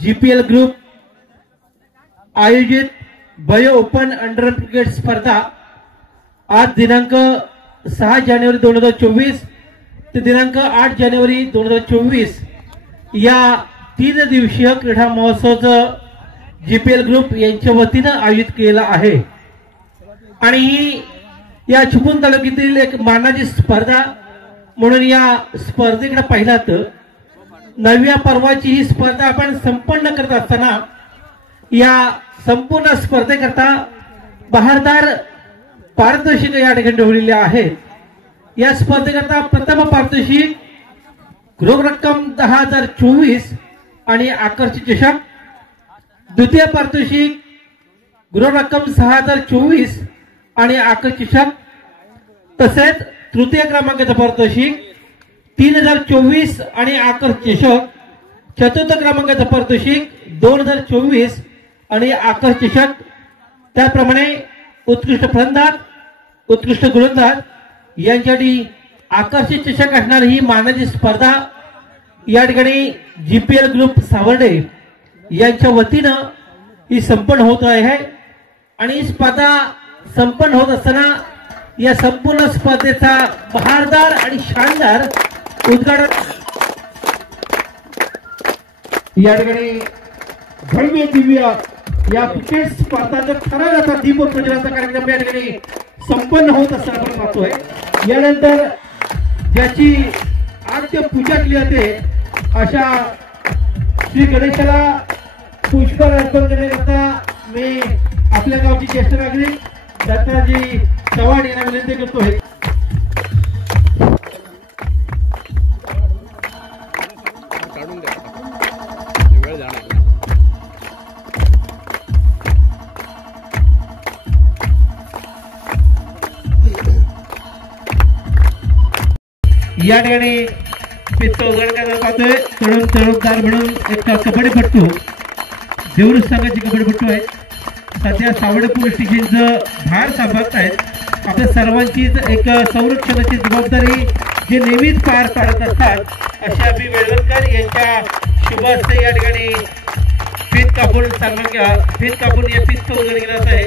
GPL group आयोजित बयो open under cricket स्पर्धा आज दिनांक 6 जानेवारी 2024 ते दिनांक 8 जानेवारी 2024 या 3 दिवसीय क्रीडा महोत्सवाचं जीपीएल ग्रुप यांच्या वतीनं आयोजित केला आहे आणि ही या चिपळूण तालुक्यातील एक मानाची स्पर्धा म्हणून या स्पर्धेकडे पाहिला तर 9व्या पर्वाची ही स्पर्धा आपण संपन्न करत असताना या संपूर्ण स्पर्धेकरता बहारदार पारितोषिक या ठिकाणी ठेवलेली आहेत। या स्पर्धेकरता प्रथम पारितोषिक रोख रक्कम 10,024 आणि आकर्षक चषक, द्वितीय पारितोषिक रोख रक्कम 6,024 आणि आकर्षक चषक, तसेच तृतीय क्रमांकाचं पारितोषिक 3,024 आणि आकर्षक चषक, चतुर्थ क्रमांकाचं पारितोषिक 2,024 आणि आकर्षक चषक, त्याप्रमाणे उत्कृष्ट फलंदाज, उत्कृष्ट गोलंदाज यांच्यासाठी आकर्षक चषक असणारी ही मानाची स्पर्धा या ठिकाणी जीपीएल ग्रुप सावर्डे यांच्या वतीनं ही संपन्न होत आहे आणि ही स्पर्धा संपन्न होत असताना या संपूर्ण स्पर्धेचा बहारदार आणि शानदार उद्घाटन या ठिकाणी भव्य दिव्य या क्रिकेट स्पर्धाचा खरा दीपप्रज्वलनाचा कार्यक्रम या ठिकाणी संपन्न होत असताना आपण पाहतोय। यानंतर ज्याची आद्य पूजा केली जाते अशा श्री गणेशाला पुष्प अर्पण करण्याकरता मी आपल्या गावची ज्येष्ठ नागरिक दत्ताजी चव्हाण यांना विनंती करतोय। या ठिकाणी पिस्तूल उघडण्याचा पाहतोय तरुणदार म्हणून एक कबड्डीपट्टू देऊळ संघाची कबड्डीपट्टू आहे। सध्या सावडे पोलीस स्टेशनचं भार सांभाळत आहेत। आपल्या सर्वांची एक संरक्षणाची जबाबदारी जे नेहमीच पार पाडत असतात अशा बी वेळवणकर यांच्या शुभ हस्ते या ठिकाणी फीत कापून या पिस्तूल उघडण्यात आहे।